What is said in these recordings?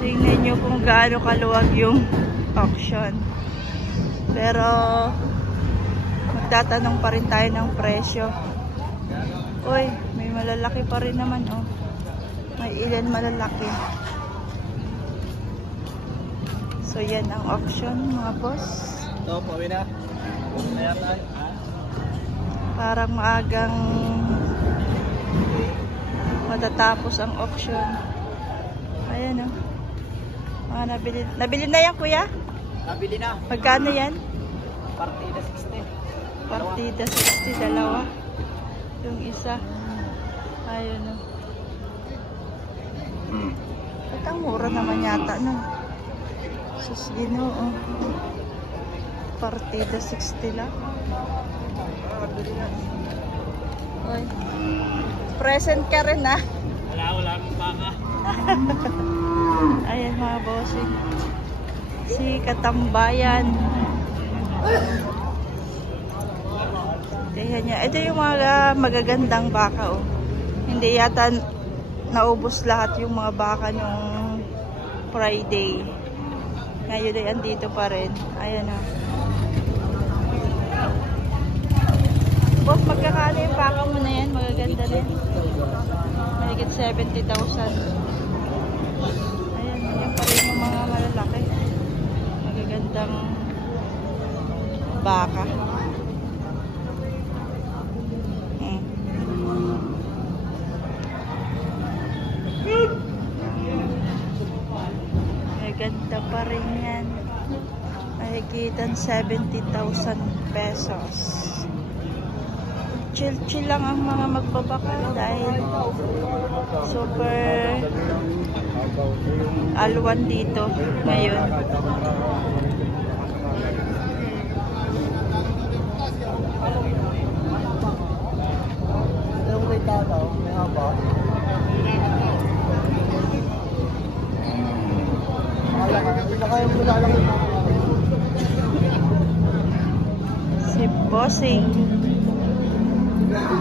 Tingnan nyo kung gaano kaluwag yung auction. Pero magtatanong pa rin tayo ng presyo. Uy, may malalaki pa rin naman, oh. May ilan malalaki. So yan ang auction, mga boss. Ito, pawin na. Parang maagang matatapos ang auction. Ayan, oh. Mga nabili na yan, kuya? Nabili na. Magkano yan? Partida 60. Partida 60, dalawa. Yung isa. Ayun, oh. Ang mura naman yata, no? Sus, Ginoo. Partida 60 lang. Oy. Present ka rin, ah. Wala akong baka. Ayan, mga bossing. Si Katambayan. Tingnan niya. Ito yung mga magagandang baka, oh. Hindi yata naubos lahat yung mga baka nung Friday. Ngayon ay andito pa rin. Ayan, oh. Boss, magkakano yung baka mo na yan? Magaganda rin. Mahigit 70,000. Ayan, yan pa rin yung mga malalaki. Magagandang baka. Maganda pa rin yan. Mahigitan 70,000 pesos. Chill lang ang mga magbabaka dahil super alwan dito ngayon. Si Bossing.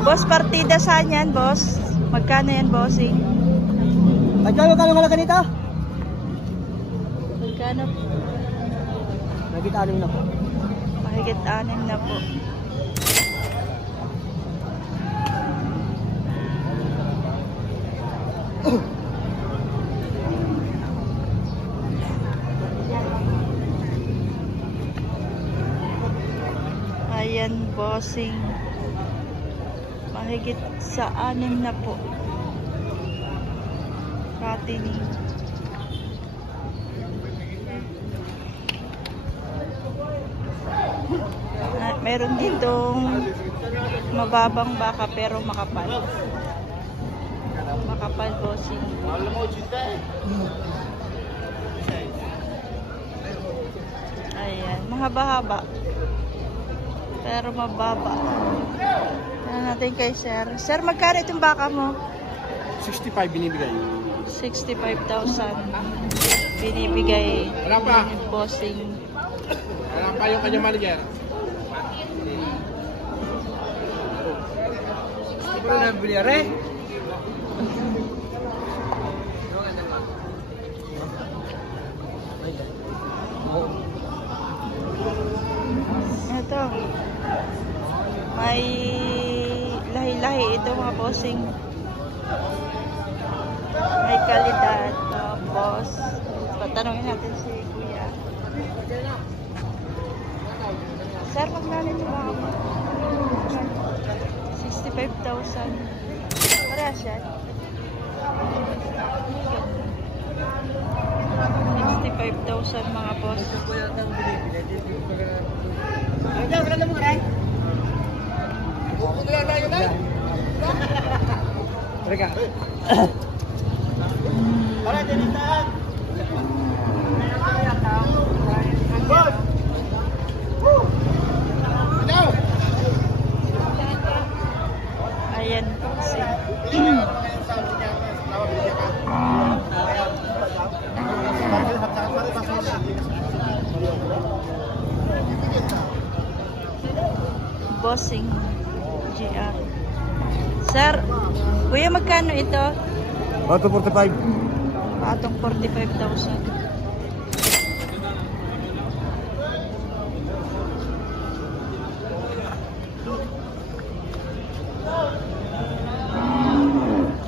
Boss, partida saan yan, boss? Magkano yan, Bossing? Magkano nga ganito? Magkano? Mahigit 6 na po. Mahigit 6 na po. Ayan, Bossing. Mahigit sa 6 na po. Fattening. Meron ditong mababang baka pero makapal. Makapal, Bossing. Ayan, mahaba-haba. Pero mababa. Tignan natin kay Sir. Sir, magkano itong baka mo? 65 binibigay. 65,000 binibigay. Wala pa. Bossing. Wala pa yung kanyang manager. Ito na bili re. Ito. May lahi-lahi ito, mga bossing. May kalidad. Tapos, patanungin natin si Kuya. Sir, magkano ito ba ako? 65,000. Parehas yan. 65,000, mga boss. Mereka. Para jadikan. Bos. Ayan. Bossing GR. Sir, kuya, magkano ito? 245. Patong 45,000.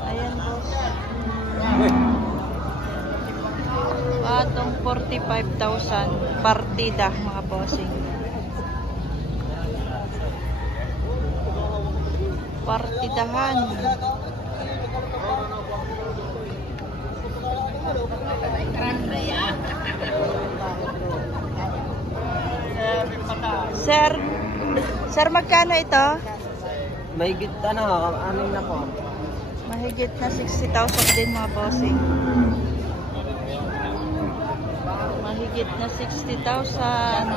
Ayan, boss. Patong 45,000 partida, mga bossing. Partidahan. Sir, magkano ito? Mahigit anim na po. Mahigit na 60,000 din, mga bossing. Mahigit na 60,000.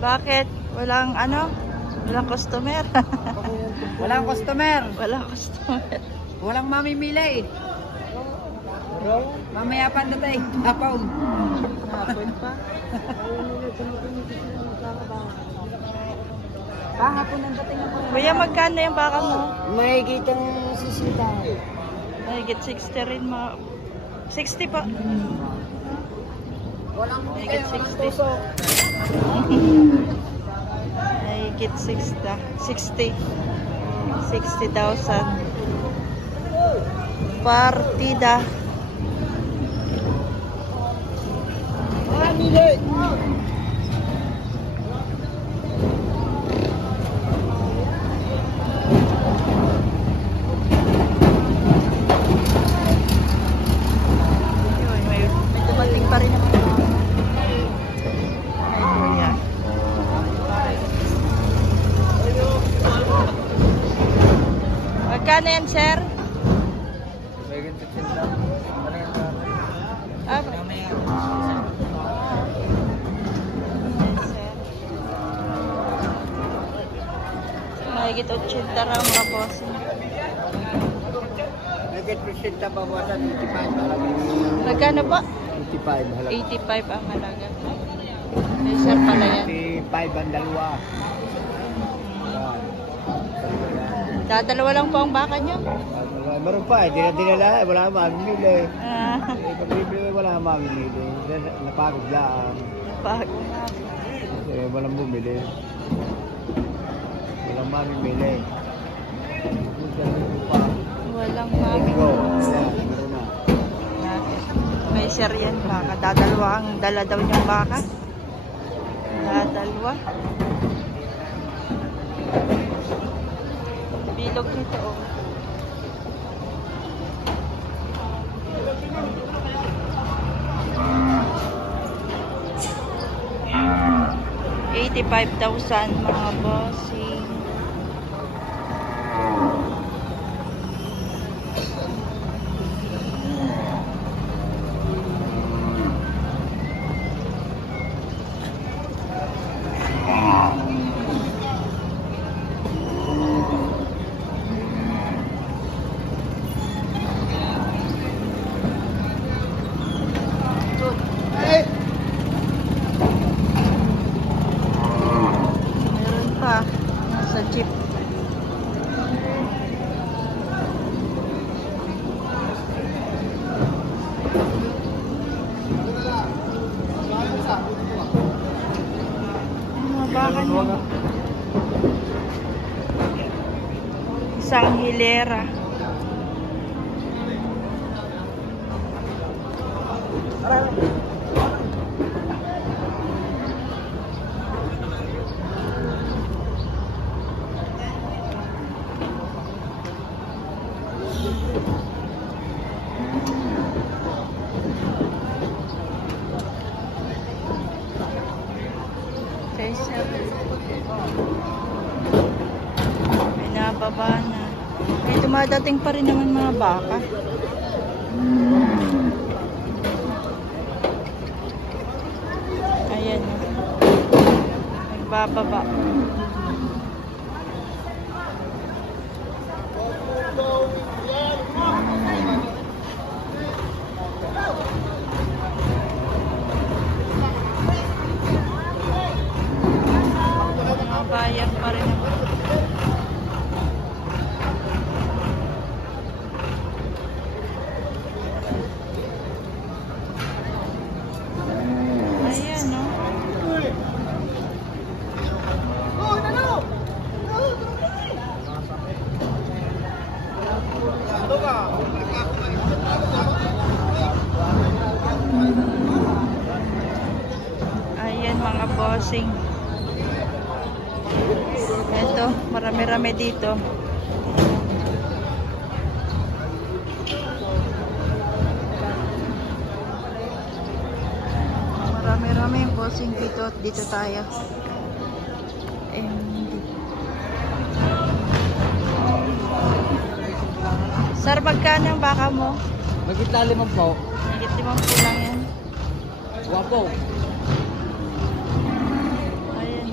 Bakit? Walang Walang customer. Walang customer. Walang customer. Walang mamimili. Mamaya pa natin. Hapon. Hapon pa. Hapon ang dating ako. Kuya, magkano yung baka mo? Mahigit ang sisita. Mahigit 60 rin, mga 60 pa. Walang Mahigit 60. Mahigit 60. 60,000. Partida. May dumating pa rin naman. Ay, kuya. Magkano yan, sir? Mahigit 60. Ah, mahigit 80 raw, mga bossing. Mahigit 60 bawasan 85 halaga. Magkano po? 85 halaga. 85 ang halaga. Ay, sir pala yan. 85 ang dalawa. Dadalawa lang po ang baka nyo. Meron pa eh, dinala, wala kang mamimili. Ah, Pag bibili, wala kang mamimili. Napagod lang. pag. Walang bumili. Walang mamimili. Walang mami. Meron na. May sir yan baka. Dadalawa ang dala daw niyang baka. Dadalawa. Bilog nito, oh. $85,000, mga bossing. Meron pa nasa jeep. Mga baka niya. Isang hilera. Binababa na. May dumadating pa rin naman mga baka. Bababa. Mga bayan pa rin naman. Ayan, no? Ayan, mga bossing. Ito, marami-rami dito. Marami-rami yung bossing dito at dito tayo. Sir, magkano yung baka mo? Magkita 5 po. Higit 50 lang yan. Wapo. Ayan.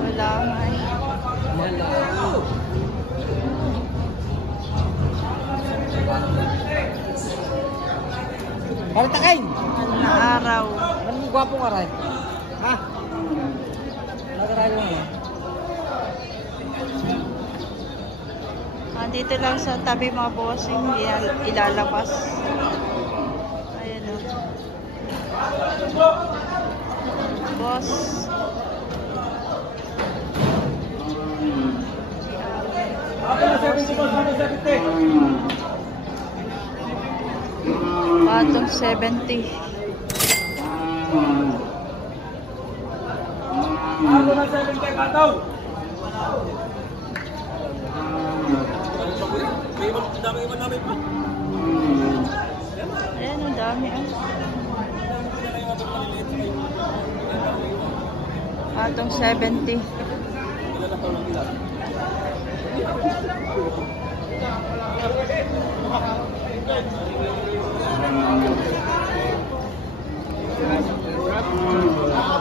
Wala nga eh. Bakit takay? Na araw. Anong gwapo ka rin? Ha? Nagaray mo na. Dito lang sa tabi mga bossing, ilalabas. Ayan o. Boss. Patong 70. Ako na 70 patong. Ayan, ang dami ah. Patong 70.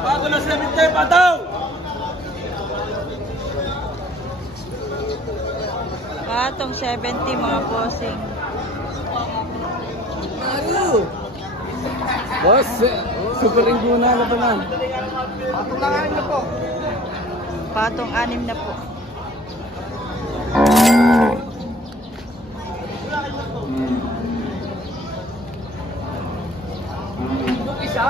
Ako na 70 patong. Patong 70 mga bossing. Boss, super ringguna na ba man? Patong lang na po. Patong 6 na po. Isa?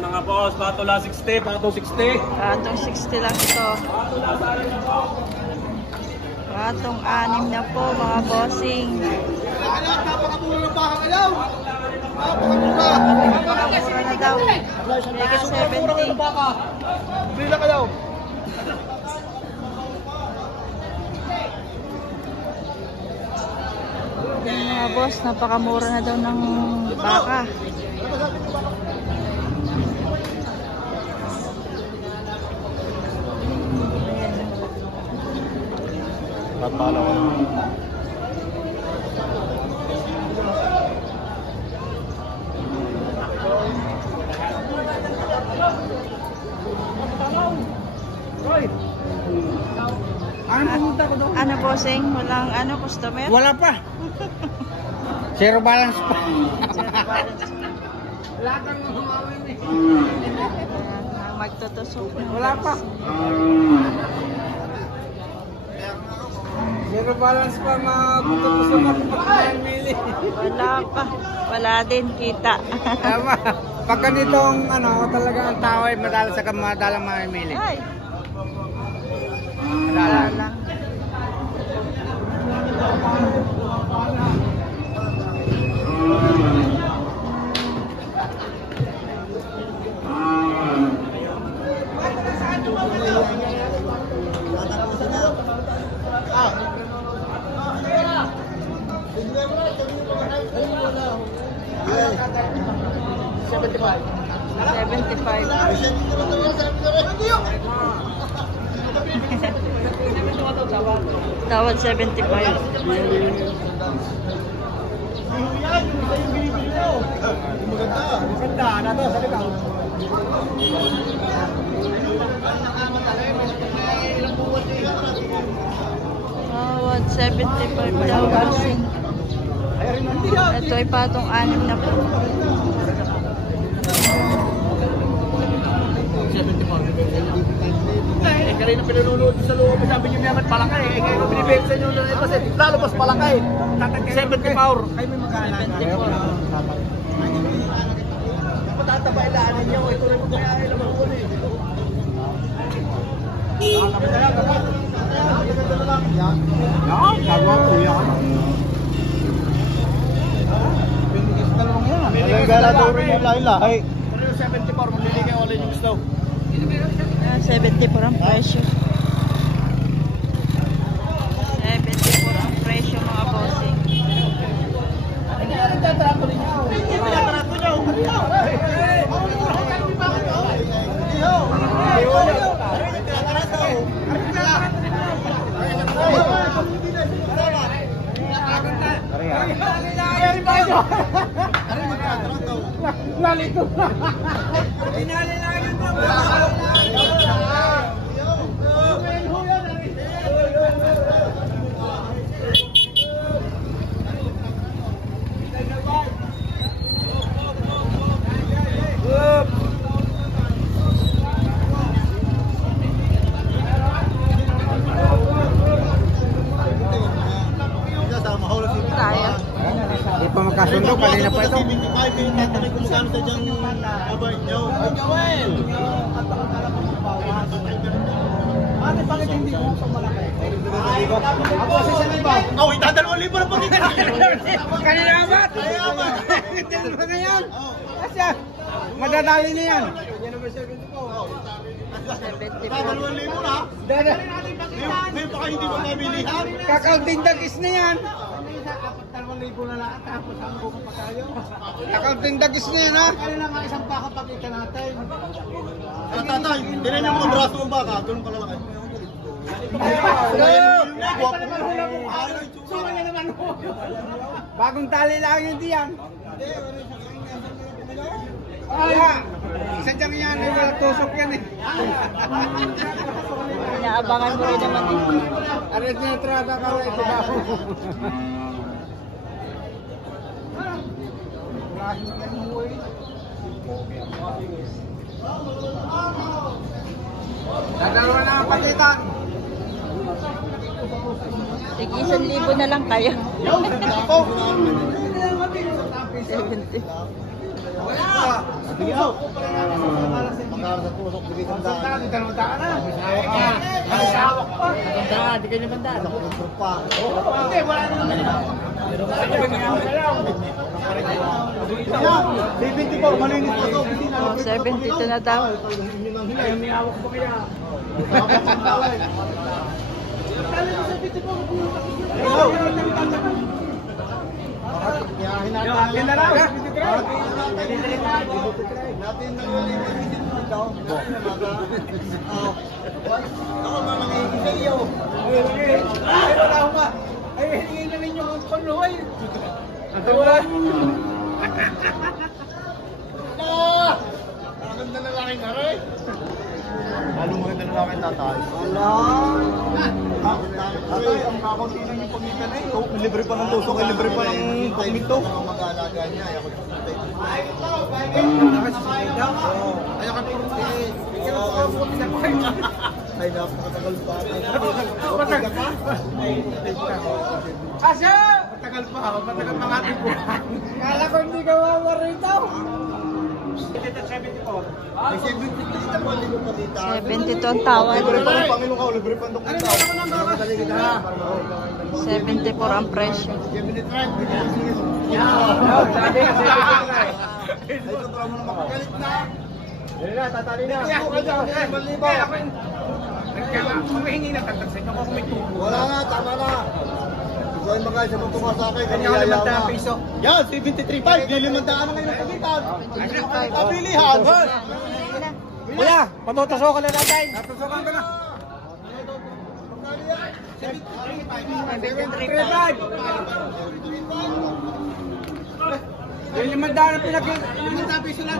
Mga boss, patula 60, patong 60. Patong 60 lang ito. Patong 6 na po mga bossing. Napakamura ng bakang ilaw! Napakamura na daw. Higit 70. Bili na kayo! Yan mga boss, napakamura na daw ng baka. Papala ko. Ano bossing? Walang ano, customer? Wala pa! Zero balance pa! Zero balance. Wala kang humawin eh! Ayan, magtutusok na. Wala pa! Zero balance pa, magtutusok ako pagkakamili. Wala pa. Wala din kita. Tama. Pag ganitong ano, talaga ang tao ay madalas sa madalang mamimili. Ay, Wala wala lang. $75. $75. Tawad 75. Tawad 75 daw kasi. Ito ay patong 6 na po. Eh, kanina pinunulod sa loob. Sabi niyo naman palakay. Eh, kaya binibig sa inyo na kasi lalo mas palakay. 70 power. Kayo may mag-aalaga. 74. Patataba ilaanan niyo. Ito rin kung kaya ilang mga huli. Ang galaturi mo lahi-lahi. 70 power. Mamili kayo ulit yung gusto. 74 ang presyo. 74 ang presyo mga bossing. Lalito na. Kaya. Hindi pa magkasundo, kanina pa ito. Oh, itadalawang libo na pag Kanina abat! Tignan mo ngayon! Asya! Madadali niya yan! 74. libo na. May baka hindi mo nabilihan. Kakaunting dagis na yan! Kakaunting dagis na yan ha! Tatay, tinan niyo mga braso ng baka. Ganun kalalaki. Bagong tali lang yun diyan. Ay! Sadyang yan, may wala tusok yan eh. Inaabangan mo rin naman eh. Arit niya yung trada ka rin, ito ba? Dadalo na ang pagitan. Sige, 1,000 na lang kayo. 70. Bigaw. Pagkara sa tusok, bigay kang daan. Hindi ka naman daan na. Ay, sawak pa. Daan, di kayo naman daan. Hindi, wala naman. 74, malinis pa to. 72 na daw. Ay, may hawak pa kaya. Yan na lang. Ay, hingin na rin yung konoy. Ito ba? Maganda na lang yung aray. Lalo maganda na lang yung tatay. Tatay, ang kakaunti lang yung pagmitan eh. Libre pa ng tusok, libre pa ng pagmito. Mag-aalaga niya, ayaw ko yung pagmitay. Ayaw ka puro ay, napakatagal pa. Asya! Matagal pa ako, matagal pa nga po. Kala ko hindi ka mamarito. 72 ang tawad. Libre pa ng Panginoon ka, libre pa ng doktor. 74 ang presyo. Yan na, tatali na. Humihingi na tagtagsin ako kung may tubo. Wala na, tama na. Ikaw yung magkaya sa matuka sa akin. Kanya ko naman tayo piso. Yan, 73.5. Di 500 na ngayon ang kagitan. Kabilihan. Kuya, patutusokan na natin. Patutusokan ka na. 73.5. Yung limandaan na pinakita. Limandaan piso lang.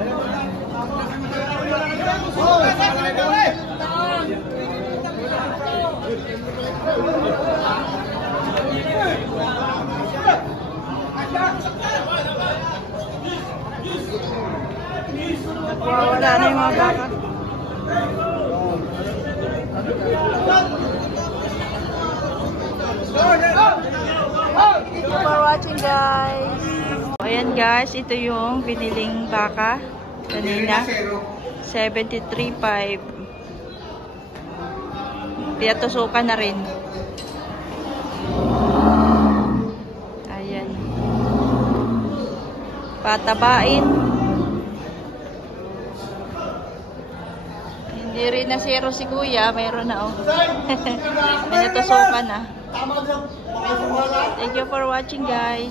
Wala na yung mga baka. Thank you for watching, guys. Ayan guys, ito yung biniling baka kanina. 73.5. Pinatusukan na rin. Ayan. Patabain. Hindi rin na zero si kuya. Mayroon na oh. Pinatusukan na. Thank you for watching, guys.